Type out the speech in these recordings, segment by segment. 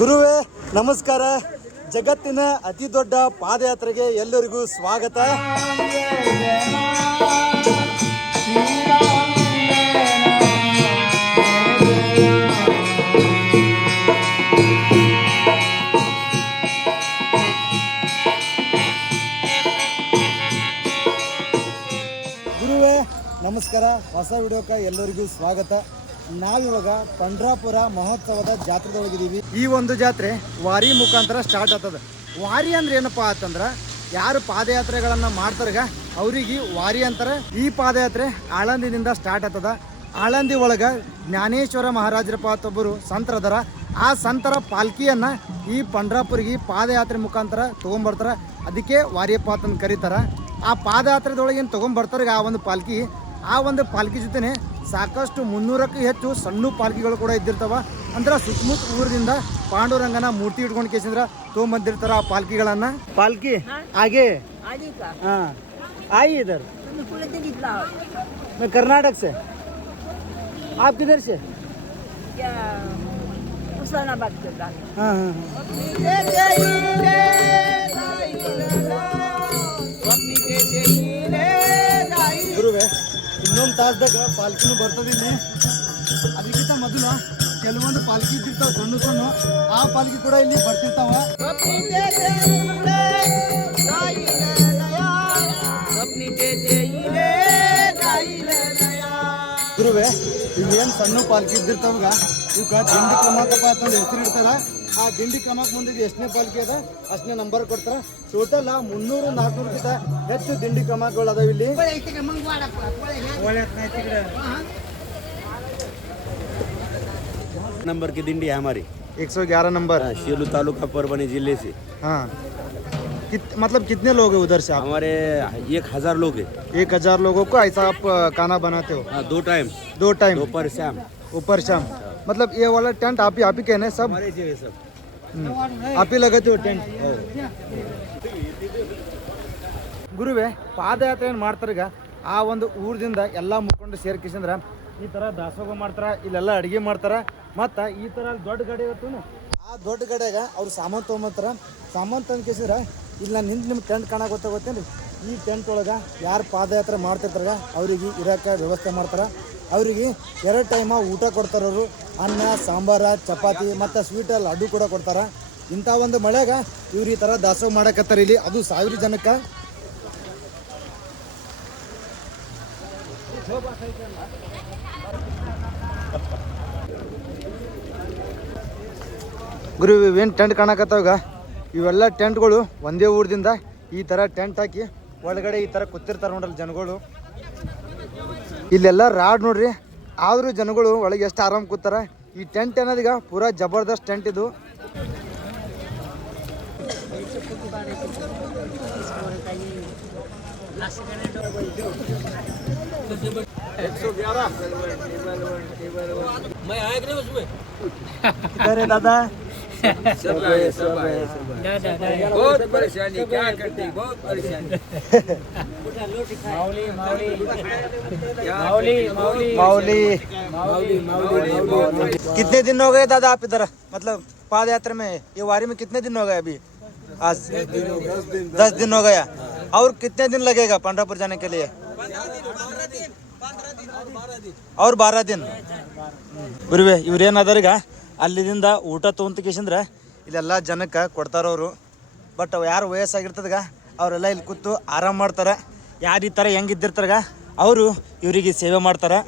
ಗುರುವೇ ನಮಸ್ಕಾರ. ಜಗತ್ತಿನ ಅತಿ ದೊಡ್ಡ ಪಾದಯಾತ್ರೆಗೆ ಎಲ್ಲರಿಗೂ ಸ್ವಾಗತ. ಗುರುವೇ ನಮಸ್ಕಾರ. ಹೊಸ ವಿಡಿಯೋಕ್ಕೆ ಎಲ್ಲರಿಗೂ ಸ್ವಾಗತ. ನಾವಿವಾಗ ಪಂಡ್ರಾಪುರ ಮಹೋತ್ಸವದ ಜಾತ್ರೆದೊಳಗಿದ್ದೀವಿ. ಈ ಒಂದು ಜಾತ್ರೆ ವಾರಿ ಮುಖಾಂತರ ಸ್ಟಾರ್ಟ್ ಆಗ್ತದೆ. ವಾರಿ ಅಂದ್ರೆ ಏನಪ್ಪಾ ಅಂತಂದ್ರೆ ಯಾರು ಪಾದಯಾತ್ರೆಗಳನ್ನು ಮಾಡ್ತಾರಗ ಅವ್ರಿಗೆ ವಾರಿ ಅಂತಾರೆ. ಈ ಪಾದಯಾತ್ರೆ ಆಳಂದಿನಿಂದ ಸ್ಟಾರ್ಟ್ ಆಗ್ತದ. ಆಳಂದಿ ಒಳಗೆ ಜ್ಞಾನೇಶ್ವರ ಮಹಾರಾಜರ ಪಾತೊಬ್ಬರು ಸಂತರದರ. ಆ ಸಂತರ ಪಾಲ್ಕಿಯನ್ನು ಈ ಪಂಡ್ರಾಪುರಿಗೆ ಪಾದಯಾತ್ರೆ ಮುಖಾಂತರ ತೊಗೊಂಬರ್ತಾರೆ. ಅದಕ್ಕೆ ವಾರಿಯಪ್ಪ ಅಂತ ಕರೀತಾರೆ. ಆ ಪಾದಯಾತ್ರೆದೊಳಗೆ ಏನು ತೊಗೊಂಬರ್ತಾರೆ ಆ ಒಂದು ಪಾಲ್ಕಿ ಜೊತೆನೆ ಸಾಕಷ್ಟು 300ಕ್ಕೂ ಹೆಚ್ಚು ಸಣ್ಣ ಪಾಲ್ಕಿಗಳು ಕೂಡ ಇದ್ದಿರ್ತಾವ. ಅಂದ್ರೆ ಸುತ್ತಮುತ್ತ ಊರಿಂದ ಪಾಂಡುರಂಗನ ಮೂರ್ತಿ ಇಟ್ಕೊಂಡು ಕೇಸಿಂದ್ರ ತೊಗೊಂಬಂದಿರ್ತಾರ ಆ ಪಾಲ್ಕಿಗಳನ್ನ. ಪಾಲ್ಕಿ ಹಾಗೆ हाँ आई इधर मैं कर्नाटक से. आप किधर से? उस्मानाबाद से. हाँ हाँ ಗುರುವೆ ಇನ್ನೊಂದು ತಾಸ್ದಾಗ ಪಾಲ್ಕಿನೂ ಬರ್ತದೆ ಇಲ್ಲಿ. ಅದಕ್ಕಿಂತ ಮೊದಲು ಕೆಲವೊಂದು ಪಾಲ್ಕಿ ಇದ್ದಿರ್ತಾವ ಸಣ್ಣ ಸಣ್ಣ. ಆ ಪಾಲ್ಕಿ ಕೂಡ ಇಲ್ಲಿ ಬರ್ತಿರ್ತಾವ. ಗುರುವೆ ಇವೇನು ಸಣ್ಣ ಪಾಲ್ಕಿ ಇದ್ದಿರ್ತಾವಾಗ ಇವಕ್ಕೆ ದಿಂಡಿ ಕ್ರಮಾಂಕಪ್ಪ ಅಂತಂದು ಹೆಸರು ಇಡ್ತಾರ. ಆ ದಿಂಡಿ ಕ್ರಮಾಂಕ ಮುಂದೆ ಎಷ್ಟನೇ ಪಾಲ್ಕಿ ಅದ ಅಷ್ಟನೇ ನಂಬರ್ ಕೊಡ್ತಾರ. ಟೋಟಲ್ 300-400ಕ್ಕಿಂತ ಹೆಚ್ಚು ದಿಂಡಿ ಕ್ರಮಾಂಕಗಳು ಅದಾವ ಇಲ್ಲಿ. नंबर की दिंडी है हमारी 111 नंबर. शेलू तालुका परभनी जिले से. हाँ मतलब कितने लोग हैं उधर से आप? हमारे 1000 लोग हैं. 1000 लोगों को ऐसा आप खाना बनाते हो? हाँ, 2 टाइम दोपहर शाम. ऊपर शाम. मतलब ये वाला टेंट आप ही कहने सब हमारे से सब आप ही लगाते हो टेंट? ಗುರುವೆ ಪಾದಯಾತ್ರೆ ಏನು ಮಾಡ್ತಾರೀಗ ಆ ಒಂದು ಊರದಿಂದ ಎಲ್ಲ ಮುಖಂಡು ಸೇರ್ಕಿಸಂದ್ರೆ ಈ ಥರ ದಾಸೋಹ ಮಾಡ್ತಾರೆ. ಇಲ್ಲೆಲ್ಲ ಅಡುಗೆ ಮಾಡ್ತಾರೆ. ಮತ್ತು ಈ ಥರ ದೊಡ್ಡ ಗಾಡಿ ಇರ್ತವೆ. ಆ ದೊಡ್ಡ ಗಾಡಿಯಾಗ ಅವ್ರು ಸಾಮಾನು ತೊಗೊಂಬರ್ತಾರೆ. ಸಾಮಾನು ತಂದು ಕೇಸಿದ್ರೆ ಇಲ್ಲಿ ನಾನು ನಿಂತು ನಿಮ್ಗೆ ಟೆಂಟ್ ಕಾಣಕ್ಕೆ ಗೊತ್ತಾಗೋತ್ತೇನು. ಈ ಟೆಂಟ್ ಒಳಗೆ ಯಾರು ಪಾದಯಾತ್ರೆ ಮಾಡ್ತಿರ್ತಾರೆ ಅವ್ರಿಗೆ ಇರೋಕ್ಕೆ ವ್ಯವಸ್ಥೆ ಮಾಡ್ತಾರೆ. ಅವರಿಗೆ 2 ಟೈಮ ಊಟ ಕೊಡ್ತಾರೆ. ಅವರು ಅನ್ನ ಸಾಂಬಾರ ಚಪಾತಿ ಮತ್ತು ಸ್ವೀಟ್ ಲಡ್ಡು ಕೂಡ ಕೊಡ್ತಾರೆ. ಇಂಥ ಒಂದು ಮಳೆಗೆ ಇವ್ರು ಈ ಥರ ದಾಸೋಹ ಮಾಡಕತ್ತಾರೆ ಇಲ್ಲಿ, ಅದು 1000 ಜನಕ್ಕೆ. ಗುರು ಇವೇನು ಟೆಂಟ್ ಕಾಣಕತ್ತಾವಾಗ ಇವೆಲ್ಲ ಟೆಂಟ್ಗಳು ಒಂದೇ ಊರದಿಂದ ಈ ಥರ ಟೆಂಟ್ ಹಾಕಿ ಒಳಗಡೆ ಈ ಥರ ಕೂತಿರ್ತಾರೆ ನೋಡ್ರಿ ಜನಗಳು. ಇಲ್ಲೆಲ್ಲ ರಾಡ್ ನೋಡ್ರಿ. ಆದರೂ ಜನಗಳು ಒಳಗೆ ಎಷ್ಟು ಆರಾಮ್ ಕೂತಾರ. ಈ ಟೆಂಟ್ ಅನ್ನೋದೀಗ ಪೂರಾ ಜಬರ್ದಸ್ತ್ ಟೆಂಟ್ ಇದು. दादा बहुत परेशानी, क्या करते बहुत परेशानी. माउली. कितने दिन हो गए दादा आप इधर मतलब पाद यात्रा में? ये वारी में कितने दिन हो गए अभी? आज 10 दिन हो गया. और कितने दिन लगेगा पंडरापुर जाने के लिए? और 12 दिन. ಗುರುವೆ ಇವ್ರೇನಾದ್ರೀಗ ಅಲ್ಲಿದಿಂದ ಊಟ ತೊಗೊಂತಕೇಶಂದ್ರೆ ಇಲ್ಲೆಲ್ಲ ಜನಕ್ಕೆ ಕೊಡ್ತಾರವರು. ಬಟ್ ಯಾರು ವಯಸ್ಸಾಗಿರ್ತದಾಗ ಅವರೆಲ್ಲ ಇಲ್ಲಿ ಕೂತು ಆರಾಮ್ ಮಾಡ್ತಾರೆ. ಯಾರು ಈ ಥರ ಹೆಂಗಿದ್ದಿರ್ತಾರ ಅವರು ಇವರಿಗೆ ಸೇವೆ ಮಾಡ್ತಾರೆ.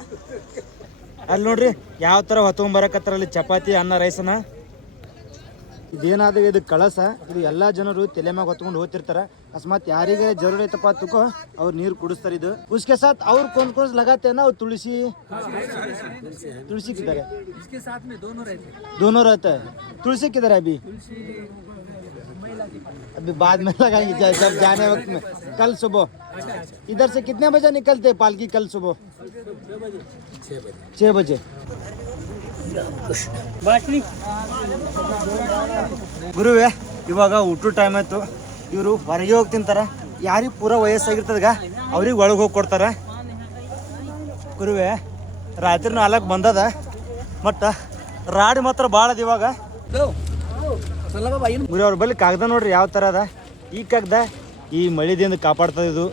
ಅಲ್ಲಿ ನೋಡ್ರಿ ಯಾವ ಥರ ಹೊತ್ಕೊಂಬರಕತ್ತಾರ ಅಲ್ಲಿ ಚಪಾತಿ ಅನ್ನ ರೈಸನ. ಇದೇನಾದಾಗ ಇದು ಕಳಸ. ಇದು ಎಲ್ಲ ಜನರು ತಲೆ ಮ್ಯಾಗ ಹೊತ್ಕೊಂಡು ಹೋಗ್ತಿರ್ತಾರೆ. ಅಕಸ್ಮಾತ್ ಯಾರಿಗೆ ಜरूरत ಐತಪ್ಪ ತುಕೋ ಅವ್ರು ನೀರು ಕುಡಿಸ್ತಾರೆ. ಇದು उसके साथ और कौन लगाते हैं ना? वो तुलसी किधर है? इसके साथ में दोनों रहता है. तुलसी किधर है अभी? अभी बाद में लगाएंगे जब जाने वक्त में. कल सुबह इधर से कितने बजे निकलते हैं पालकी? कल सुबह 6 बजे. ಗುರುವೇ ಇವಾಗ ಊಟ ಟೈಮ್ ಆಯ್ತು. ಇವರು ಹೊರಗೆ ಹೋಗಿ ತಿಂತಾರೆ. ಯಾರಿಗೆ ಪೂರ ವಯಸ್ಸಾಗಿರ್ತದಾಗ ಅವ್ರಿಗೆ ಒಳಗೆ ಹೋಗಿ ಕೊಡ್ತಾರೆ. ಗುರುವೇ ರಾತ್ರಿ 4 ಬಂದದ. ಮತ್ತು ರಾಡಿ ಮಾತ್ರ ಭಾಳ ಅದ ಇವಾಗ. ಗುರು ಅವ್ರ ಬಳಿ ಕಾಗದ ನೋಡ್ರಿ ಯಾವ ಥರ ಅದ. ಈ ಕಾಗದ ಈ ಮಳಿದಿಂದ ಕಾಪಾಡ್ತದೆ. ಇದು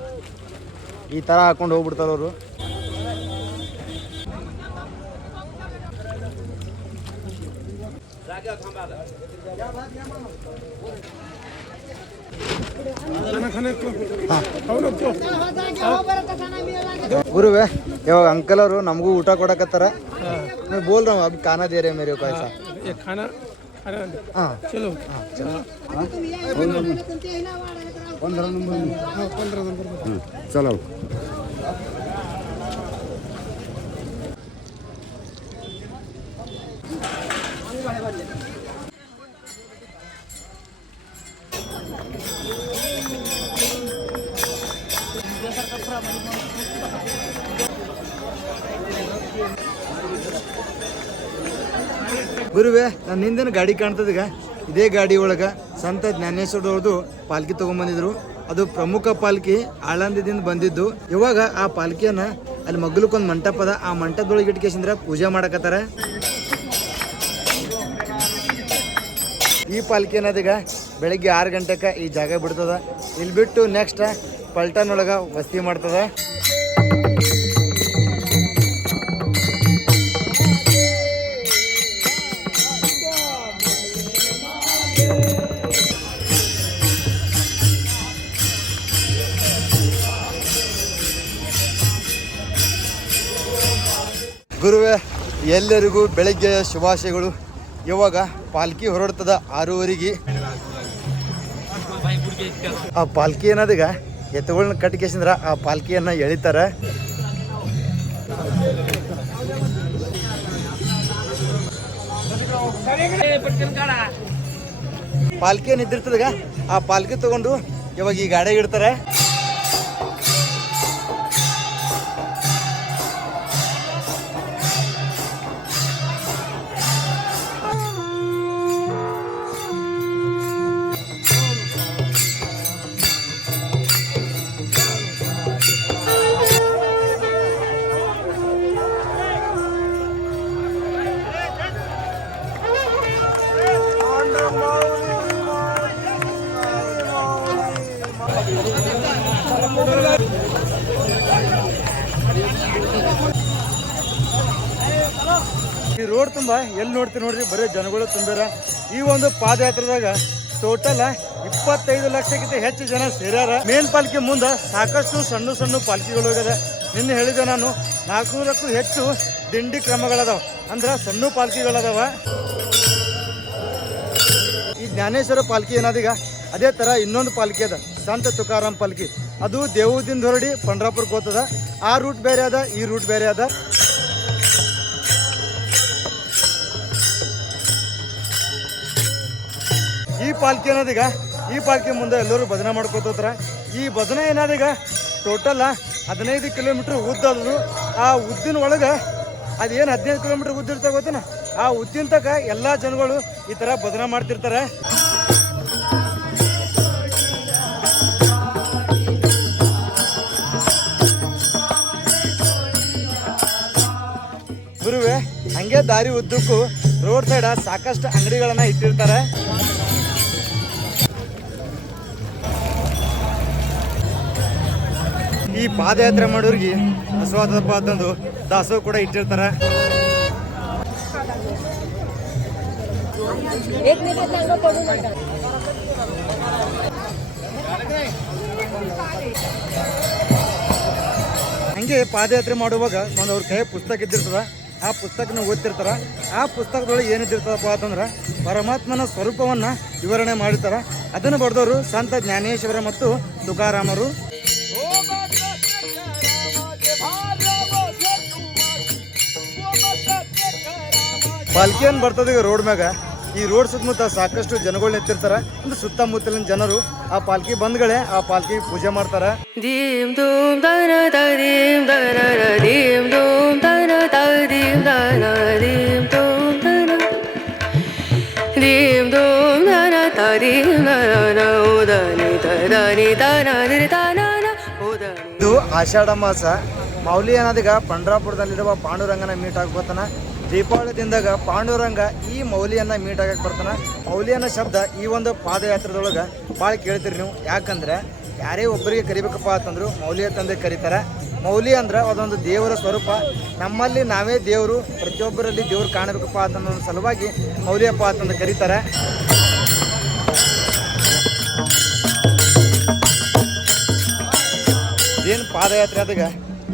ಈ ಥರ ಹಾಕೊಂಡು ಹೋಗ್ಬಿಡ್ತಾರೆ ಅವರು. ಗುರುವೆ ಇವಾಗ ಅಂಕಲ್ ಅವರು ನಮಗೂ ಊಟ ಕೊಡಕತ್ತಾರ. ನೀವು ಬೋಲ್ ರहा हूं अब खाना दे रहे मेरे को ऐसा ये खाना हाँ चलो चलो ಗುರುವೆ ನನ್ನ ಹಿಂದಿನ ಗಾಡಿ ಕಾಣ್ತದೀಗ. ಇದೇ ಗಾಡಿ ಒಳಗೆ ಸಂತ ಜ್ಞಾನೇಶ್ವರದವ್ರದ್ದು ಪಾಲ್ಕಿ ತೊಗೊಂಬಂದಿದ್ರು. ಅದು ಪ್ರಮುಖ ಪಾಲ್ಕಿ ಆಳಂದದಿಂದ ಬಂದಿದ್ದು. ಇವಾಗ ಆ ಪಾಲ್ಕಿಯನ್ನ ಅಲ್ಲಿ ಮಗ್ಲಕ್ಕೊಂದು ಮಂಟಪ ಅದ, ಆ ಮಂಟಪದೊಳಗೆ ಇಟ್ಕೇಸಿಂದ್ರ ಪೂಜೆ ಮಾಡಕತ್ತಾರ. ಈ ಪಾಲ್ಕಿ ಅನ್ನೋದೀಗ ಬೆಳಗ್ಗೆ 6 ಗಂಟೆಗೆ ಈ ಜಾಗ ಬಿಡ್ತದ. ಇಲ್ಲಿ ಬಿಟ್ಟು ನೆಕ್ಸ್ಟ್ ಪಲ್ಟನ್ ಒಳಗೆ ವಸ್ತಿ ಮಾಡ್ತದ. ಗುರುವೆ ಎಲ್ಲರಿಗೂ ಬೆಳಗ್ಗೆ ಶುಭಾಶಯಗಳು. ಇವಾಗ ಪಾಲ್ಕಿ ಹೊರಡ್ತದ 6:30. ಆ ಪಾಲ್ಕಿ ಅನ್ನೋದೀಗ ಎತ್ತುಗಳನ್ನ ಕಟ್ಕೇಸಿಂದ್ರ ಆ ಪಾಲ್ಕಿಯನ್ನ ಎಳಿತಾರೆ. ಪಾಲ್ಕಿ ಏನ್ ಇದ್ದಿರ್ತದೀಗ ಆ ಪಾಲ್ಕಿ ತಗೊಂಡು ಇವಾಗ ಈ ಗಾಡಿಗೆ ಇಡ್ತಾರೆ. ಈ ರೋಡ್ ತುಂಬ ಎಲ್ಲಿ ನೋಡ್ತೀವಿ ನೋಡ್ರಿ ಬರೀ ಜನಗಳು ತುಂಬ್ಯಾರ. ಈ ಒಂದು ಪಾದಯಾತ್ರೆದಾಗ ಟೋಟಲ್ 25 ಲಕ್ಷಕ್ಕಿಂತ ಹೆಚ್ಚು ಜನ ಸೇರ್ಯಾರ. ಮೇನ್ ಪಾಲ್ಕಿ ಮುಂದೆ ಸಾಕಷ್ಟು ಸಣ್ಣ ಸಣ್ಣ ಪಾಲ್ಕಿಗಳು ಹೋಗ್ಯದ. ನಿನ್ನೆ ಹೇಳಿದೆ ನಾನು 400ಕ್ಕೂ ಹೆಚ್ಚು ದಿಂಡಿ ಕ್ರಮಗಳದಾವ, ಅಂದ್ರೆ ಸಣ್ಣ ಪಾಲ್ಕಿಗಳದಾವ. ಈ ಜ್ಞಾನೇಶ್ವರ ಪಾಲ್ಕಿ ಏನಾದೀಗ ಅದೇ ಥರ ಇನ್ನೊಂದು ಪಾಲ್ಕಿ ಅದ, ಸಂತ ತುಕಾರಾಮ್ ಪಾಲ್ಕಿ. ಅದು ದೇವದಿಂದ ಹೊರಡಿ ಪಂಡ್ರಾಪುರಕ್ಕೆ ಹೋಗ್ತದ. ಆ ರೂಟ್ ಬೇರೆ ಅದ, ಈ ರೂಟ್ ಬೇರೆ ಅದ. ಈ ಪಾಲ್ಕಿ ಅನ್ನೋದೀಗ ಈ ಪಾಲ್ಕಿ ಮುಂದೆ ಎಲ್ಲರೂ ಭಜನೆ ಮಾಡ್ಕೋತಾರ. ಈ ಭಜನೆ ಏನಾದೀಗ ಟೋಟಲ್ 15 ಕಿಲೋಮೀಟ್ರ್ ಉದ್ದ ಅದು. ಆ ಉದ್ದಿನ ಒಳಗೆ ಅದೇನು 15 ಕಿಲೋಮೀಟ್ರ್ ಉದ್ದ ಇರ್ತಾವ ಗೊತ್ತೇನ, ಆ ಉದ್ದಿನ ತಕ ಎಲ್ಲ ಜನಗಳು ಈ ಥರ ಭಜನೆ ಮಾಡ್ತಿರ್ತಾರೆ. ಗುರುವೆ ಹಂಗೆ ದಾರಿ ಉದ್ದಕ್ಕೂ ರೋಡ್ ಸೈಡ್ ಸಾಕಷ್ಟು ಅಂಗಡಿಗಳನ್ನ ಇಟ್ಟಿರ್ತಾರೆ. ಈ ಪಾದಯಾತ್ರೆ ಮಾಡೋರಿಗೆ ಹಸುವಾದಪ್ಪ ಅಂತಂದು ದಾಸೋಹ ಕೂಡ ಇಟ್ಟಿರ್ತಾರೆ. ಹಂಗೆ ಪಾದಯಾತ್ರೆ ಮಾಡುವಾಗ ಒಂದು ಅವ್ರ ಕೈ ಪುಸ್ತಕ ಇದ್ದಿರ್ತದ. ಆ ಪುಸ್ತಕನ ಓದ್ತಿರ್ತಾರ. ಆ ಪುಸ್ತಕದೊಳಗೆ ಏನಿದ್ದಿರ್ತದಪ್ಪ ಅಂತಂದ್ರೆ ಪರಮಾತ್ಮನ ಸ್ವರೂಪವನ್ನ ವಿವರಣೆ ಮಾಡಿರ್ತಾರ. ಅದನ್ನು ಬರೆದವರು ಸಂತ ಜ್ಞಾನೇಶ್ವರ ಮತ್ತು ತುಕಾರಾಮರು. ಪಾಲ್ಕಿಯನ್ನು ಬರ್ತದ ರೋಡ್ ಮ್ಯಾಗ. ಈ ರೋಡ್ ಸುತ್ತಮುತ್ತ ಸಾಕಷ್ಟು ಜನಗಳು ನಿಂತಿರ್ತಾರ. ಒಂದು ಸುತ್ತಮುತ್ತಲಿನ ಜನರು ಆ ಪಾಲ್ಕಿ ಬಂದ್ಗಳೇ ಆ ಪಾಲ್ಕಿ ಪೂಜೆ ಮಾಡ್ತಾರ. ದೀಮ್ ಧೂಮ್ ದನ ದೀಮ್ ದನ ದೀಮ್ ಧೂಮ್ ದನ ದೀಮ್ ದನ ದೀಮ್ ಧೂಮ್ ದನ ದೀಮ್ ಧೂಮ್ ದನ ದೀಮ್ ದನ ಉದನಿ ದನಿ ದನ ದನ ಉದನಿ. ಇದು ಆಷಾಢ ಮಾಸ. ಮೌಲಿ ಅನ್ನೋದೀಗ ಪಂಡ್ರಾಪುರದಲ್ಲಿರುವ ಪಾಂಡುರಂಗನ ಮೀಟ್ ಆಗ್ಬೋತಾನ. ದೀಪಾವಳಿ ದಿನದಾಗ ಪಾಂಡುರಂಗ ಈ ಮೌಲಿಯನ್ನ ಮೀಟ್ ಆಗಕ್ಕೆ ಬರ್ತಾನ. ಮೌಲಿ ಅನ್ನೋ ಶಬ್ದ ಈ ಒಂದು ಪಾದಯಾತ್ರೆದೊಳಗೆ ಭಾಳ ಕೇಳ್ತೀರಿ ನೀವು. ಯಾಕಂದ್ರೆ ಯಾರೇ ಒಬ್ಬರಿಗೆ ಕರಿಬೇಕಪ್ಪ ಅಂತಂದ್ರು ಮೌಲಿಯ ತಂದೆ ಕರೀತಾರೆ. ಮೌಲಿ ಅಂದ್ರೆ ಅದೊಂದು ದೇವರ ಸ್ವರೂಪ. ನಮ್ಮಲ್ಲಿ ನಾವೇ ದೇವರು, ಪ್ರತಿಯೊಬ್ಬರಲ್ಲಿ ದೇವ್ರು ಕಾಣಬೇಕಪ್ಪ ಅಂತನ್ನೋ ಸಲುವಾಗಿ ಮೌಲಿಯಪ್ಪ ಅಂತಂದು ಕರೀತಾರೆ. ಏನು ಪಾದಯಾತ್ರೆ ಆದಾಗ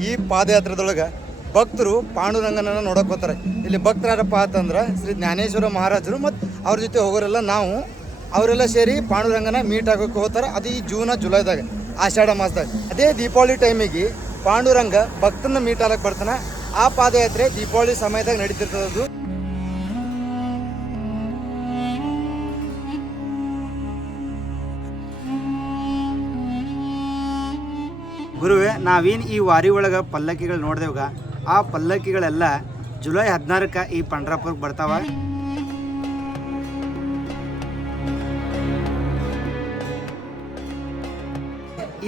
ಈ ಪಾದಯಾತ್ರೆದೊಳಗೆ ಭಕ್ತರು ಪಾಂಡುರಂಗನನ್ನು ನೋಡೋಕೆ ಹೋಗ್ತಾರೆ. ಇಲ್ಲಿ ಭಕ್ತರಾರಪ್ಪ ಅಂತಂದ್ರೆ ಶ್ರೀ ಜ್ಞಾನೇಶ್ವರ ಮಹಾರಾಜರು ಮತ್ತು ಅವ್ರ ಜೊತೆ ಹೋಗೋರೆಲ್ಲ ನಾವು ಅವರೆಲ್ಲ ಸೇರಿ ಪಾಂಡುರಂಗನ ಮೀಟ್ ಆಗೋಕೆ ಹೋಗ್ತಾರೆ. ಅದು ಈ ಜುಲೈದಾಗ ಆಷಾಢ ಮಾಸದಾಗ. ಅದೇ ದೀಪಾವಳಿ ಟೈಮಿಗೆ ಪಾಂಡುರಂಗ ಭಕ್ತನ ಮೀಟ್ ಆಗಕ್ಕೆ ಬರ್ತಾನೆ. ಆ ಪಾದಯಾತ್ರೆ ದೀಪಾವಳಿ ಸಮಯದಾಗ ನಡೀತಿರ್ತದದು. ಗುರುವೇ, ನಾವೇನು ಈ ವಾರಿ ಒಳಗೆ ಪಲ್ಲಕ್ಕಿಗಳು ನೋಡಿದೆವಾಗ ಆ ಪಲ್ಲಕ್ಕಿಗಳೆಲ್ಲ ಜುಲೈ 16ಕ್ಕೆ ಈ ಪಂಡ್ರಾಪುರಕ್ಕೆ ಬರ್ತಾವ.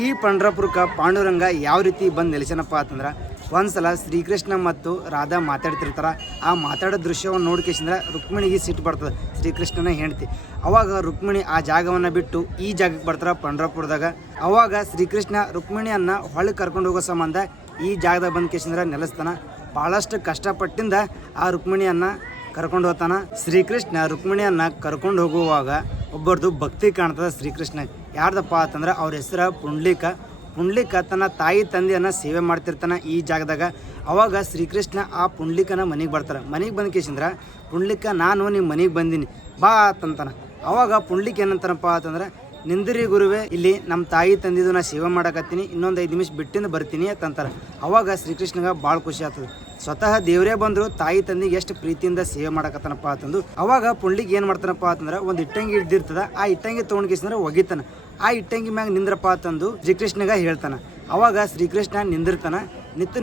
ಈ ಪಂಡ್ರಾಪುರಕ್ಕೆ ಪಾಂಡುರಂಗ ಯಾವ ರೀತಿ ಬಂದು ನೆಲೆಸನಪ್ಪ ಅಂತಂದ್ರೆ, ಒಂದ್ಸಲ ಶ್ರೀಕೃಷ್ಣ ಮತ್ತು ರಾಧಾ ಮಾತಾಡ್ತಿರ್ತಾರೆ. ಆ ಮಾತಾಡೋ ದೃಶ್ಯವನ್ನು ನೋಡ್ಕೇಸಿಂದ್ರೆ ರುಕ್ಮಿಣಿಗೆ ಸಿಟ್ಟು ಬರ್ತದೆ, ಶ್ರೀಕೃಷ್ಣನ ಹೆಂಡ್ತಿ. ಅವಾಗ ರುಕ್ಮಿಣಿ ಆ ಜಾಗವನ್ನು ಬಿಟ್ಟು ಈ ಜಾಗಕ್ಕೆ ಬರ್ತಾರೆ ಪಂಡ್ರಾಪುರದಾಗ. ಅವಾಗ ಶ್ರೀಕೃಷ್ಣ ರುಕ್ಮಿಣಿಯನ್ನು ಹೊಳ್ಳಿ ಕರ್ಕೊಂಡು ಹೋಗೋ ಸಂಬಂಧ ಈ ಜಾಗದಾಗ ಬಂದು ಕೇಸಿಂದ್ರೆ ನೆಲೆಸ್ತಾನೆ. ಭಾಳಷ್ಟು ಕಷ್ಟಪಟ್ಟಿಂದ ಆ ರುಕ್ಮಿಣಿಯನ್ನು ಕರ್ಕೊಂಡು ಹೋಗ್ತಾನೆ. ಶ್ರೀಕೃಷ್ಣ ರುಕ್ಮಿಣಿಯನ್ನು ಕರ್ಕೊಂಡು ಹೋಗುವಾಗ ಒಬ್ಬರದು ಭಕ್ತಿ ಕಾಣ್ತದೆ ಶ್ರೀಕೃಷ್ಣ. ಯಾರ್ದಪ್ಪ ಅಂತಂದ್ರೆ ಅವ್ರ ಹೆಸರು ಪುಂಡ್ಲಿಕ. ಪುಂಡ್ಲಿಕ ತನ್ನ ತಾಯಿ ತಂದೆಯನ್ನು ಸೇವೆ ಮಾಡ್ತಿರ್ತಾನೆ ಈ ಜಾಗದಾಗ. ಅವಾಗ ಶ್ರೀಕೃಷ್ಣ ಆ ಪುಂಡ್ಲಿಕನ ಮನೆಗೆ ಬರ್ತಾರೆ. ಮನೆಗೆ ಬಂದ ಕೇಸಿಂದ್ರೆ ಪುಂಡ್ಲಿಕ, ನಾನು ನಿಮ್ಮ ಮನೆಗೆ ಬಂದೀನಿ ಬಾ ಅಂತಂತಾನೆ. ಅವಾಗ ಪುಂಡ್ಲಿಕ ಏನಂತಾನಪ್ಪ ಅಂತಂದ್ರೆ, ನಿಂದಿರಿ ಗುರುವೇ, ಇಲ್ಲಿ ನಮ್ಮ ತಾಯಿ ತಂದಿದ್ದು ನಾ ಸೇವೆ ಮಾಡಕತ್ತೀನಿ, ಇನ್ನೊಂದು 5 ನಿಮಿಷ ಬಿಟ್ಟಿಂದ ಬರ್ತೀನಿ ಅಂತಂತಾರೆ. ಅವಾಗ ಶ್ರೀಕೃಷ್ಣಗೆ ಭಾಳ ಖುಷಿ ಆಗ್ತದೆ. ಸ್ವತಃ ದೇವರೇ ಬಂದರು ತಾಯಿ ತಂದಿಗೆ ಎಷ್ಟು ಪ್ರೀತಿಯಿಂದ ಸೇವೆ ಮಾಡಕತ್ತಾನಪ್ಪ ಅಂತಂದು. ಅವಾಗ ಪುಂಡ್ಲಿಗೆ ಏನು ಮಾಡ್ತಾನಪ್ಪ ಅಂತಂದ್ರೆ, ಒಂದು ಇಟ್ಟಂಗಿ ಹಿಡ್ದಿರ್ತದ, ಆ ಇಟ್ಟಂಗಿ ತೊಗೊಂಡ್ಕೇಸಿಂದ್ರೆ ಒಗಿತಾನೆ. ಆ ಇಟ್ಟಂಗಿ ಮ್ಯಾಗ ನಿಂದ್ರಪ್ಪ ಅಂತಂದು ಶ್ರೀಕೃಷ್ಣಗ ಹೇಳ್ತಾನೆ. ಅವಾಗ ಶ್ರೀಕೃಷ್ಣ ನಿಂದಿರ್ತಾನ.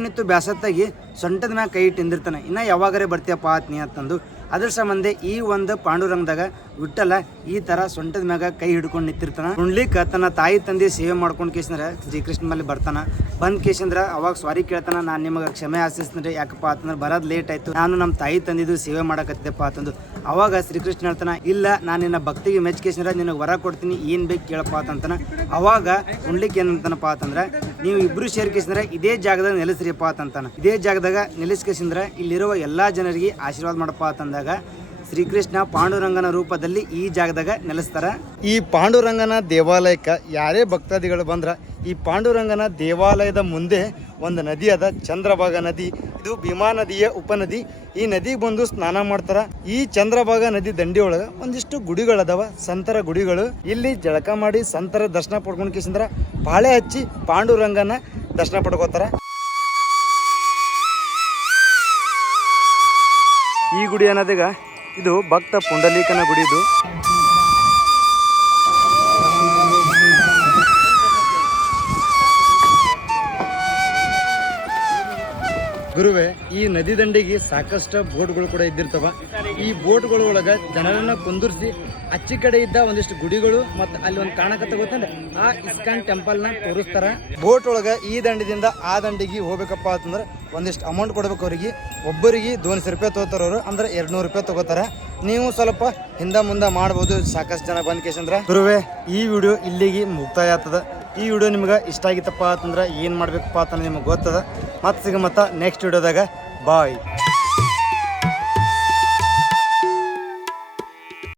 ನಿತ್ತು ಬ್ಯಾಸತ್ತಾಗಿ ಸೊಂಟದ ಮ್ಯಾಗ ಕೈ ಇಟ್ಟು ನಿಂದಿರ್ತಾನೆ. ಇನ್ನು ಯಾವಾಗರೇ ಬರ್ತೀಯಪ್ಪ ಆತ್ನಿ ಅಂತಂದು. ಅದ್ರ ಸಂಬಂಧ ಈ ಒಂದು ಪಾಂಡುರಂಗದಾಗ ವಿಠಲ ಈ ತರ ಸೊಂಟದ ಮ್ಯಾಗ ಕೈ ಹಿಡ್ಕೊಂಡು ನಿಂತಿರ್ತಾನ. ಪುಂಡ್ಲಿಕ ತನ್ನ ತಾಯಿ ತಂದೆ ಸೇವೆ ಮಾಡ್ಕೊಂಡು ಕೇಸಂದ್ರೆ ಶ್ರೀಕೃಷ್ಣ ಮೇಲೆ ಬರ್ತಾನ. ಬಂದ್ ಕೇಸಂದ್ರ ಅವಾಗ ಸಾರಿ ಕೇಳ್ತಾನ, ನಾನು ನಿಮಗೆ ಕ್ಷಮೆ ಆಶಿಸ್ತೀನಿ ಯಾಕಪ್ಪ ಅಂತಂದ್ರೆ ಬರೋದ್ ಲೇಟ್ ಆಯ್ತು, ನಾನು ನಮ್ಮ ತಾಯಿ ತಂದಿದ್ದು ಸೇವೆ ಮಾಡಕತ್ತಿದ್ದೆಪ್ಪ ಅಂತಂದು. ಅವಾಗ ಶ್ರೀಕೃಷ್ಣ ಹೇಳ್ತಾನ, ಇಲ್ಲ ನಾನು ನಿನ್ನ ಭಕ್ತಿಗೆ ಮೆಚ್ಕೇಸಂದ್ರೆ ನಿನಗೆ ವರ ಕೊಡ್ತೀನಿ, ಏನ್ ಬೇಕು ಕೇಳಪ್ಪ ಅಂತಂತಾನ. ಅವಾಗ ಪುಂಡ್ಲಿಕ್ ಏನಂತಾನಪ್ಪ ಅಂತಂದ್ರೆ, ನೀವು ಇಬ್ರು ಸೇರ್ಕೇಸಂದ್ರೆ ಇದೇ ಜಾಗದಾಗ ನೆಲೆಸ್ರಿಯಪ್ಪ ಅಂತಂತಾನ. ಇದೇ ಜಾಗದಾಗ ನೆಲೆಸ್ಕೇಸಂದ್ರೆ ಇಲ್ಲಿರುವ ಎಲ್ಲಾ ಜನರಿಗೆ ಆಶೀರ್ವಾದ ಮಾಡಪ್ಪ ಅಂತಂದಾಗ ಶ್ರೀಕೃಷ್ಣ ಪಾಂಡುರಂಗನ ರೂಪದಲ್ಲಿ ಈ ಜಾಗದಾಗ ನೆಲೆಸ್ತಾರ. ಈ ಪಾಂಡುರಂಗನ ದೇವಾಲಯಕ್ಕೆ ಯಾರೇ ಭಕ್ತಾದಿಗಳು ಬಂದ್ರ ಈ ಪಾಂಡುರಂಗನ ದೇವಾಲಯದ ಮುಂದೆ ಒಂದು ನದಿ ಅದ, ಚಂದ್ರಭಾಗ ನದಿ. ಇದು ಭೀಮಾ ನದಿಯ ಉಪನದಿ. ಈ ನದಿಗೆ ಬಂದು ಸ್ನಾನ ಮಾಡ್ತಾರ. ಈ ಚಂದ್ರಭಾಗ ನದಿ ದಂಡಿ ಒಳಗ ಒಂದಿಷ್ಟು ಗುಡಿಗಳದಾವ, ಸಂತರ ಗುಡಿಗಳು. ಇಲ್ಲಿ ಜಳಕ ಮಾಡಿ ಸಂತರ ದರ್ಶನ ಪಡ್ಕೊಂಡು ಕೇಸಂದ್ರ ಪಾಳೆ ಹಚ್ಚಿ ಪಾಂಡುರಂಗನ ದರ್ಶನ ಪಡ್ಕೋತಾರ. ಈ ಗುಡಿ ಅನ್ನೋದೀಗ ಇದು ಭಕ್ತ ಪುಂಡಲೀಕನ ಗುಡಿ. ಇದು ಗುರುವೆ, ಈ ನದಿ ದಂಡಿಗೆ ಸಾಕಷ್ಟು ಬೋಟ್ಗಳು ಕೂಡ ಇದ್ದಿರ್ತವ. ಈ ಬೋಟ್ಗಳ ಒಳಗ ಜನರನ್ನ ಕುಂದಿರ್ಸಿ ಅಚ್ಚಿ ಕಡೆ ಇದ್ದ ಒಂದಿಷ್ಟು ಗುಡಿಗಳು ಮತ್ತು ಅಲ್ಲಿ ಒಂದು ಕಾಣಕತ್ತ ಗೊತ್ತಂದ್ರೆ ಆ ಇಸ್ಕಾನ್ ಟೆಂಪಲ್ ನ ತೋರಿಸ್ತಾರ. ಬೋಟ್ ಒಳಗ ಈ ದಂಡಿದಿಂದ ಆ ದಂಡಿಗೆ ಹೋಗ್ಬೇಕಪ್ಪ ಅಂತಂದ್ರೆ ಒಂದಿಷ್ಟು ಅಮೌಂಟ್ ಕೊಡ್ಬೇಕು ಅವ್ರಿಗೆ. ಒಬ್ಬರಿಗೆ 200 ರೂಪಾಯಿ ತಗೋತಾರ ಅವರು, ಅಂದ್ರೆ 200 ರೂಪಾಯಿ ತಗೋತಾರ. ನೀವು ಸ್ವಲ್ಪ ಹಿಂದ ಮುಂದೆ ಮಾಡ್ಬೋದು, ಸಾಕಷ್ಟು ಜನ ಬಂದ್ ಕೇಸಂದ್ರ. ಗುರುವೆ, ಈ ವಿಡಿಯೋ ಇಲ್ಲಿಗೆ ಮುಕ್ತಾಯ ಆಗ್ತದ. ಈ ವಿಡಿಯೋ ನಿಮ್ಗೆ ಇಷ್ಟ ಆಗಿತ್ತಪ್ಪ ಅಂತಂದ್ರೆ ಏನು ಮಾಡ್ಬೇಕಪ್ಪ ಅಂತ ನಿಮ್ಗೆ ಗೊತ್ತದ. ಮತ್ತೆ ಸಿಗ ನೆಕ್ಸ್ಟ್ ವಿಡಿಯೋದಾಗ. ಬಾಯ್.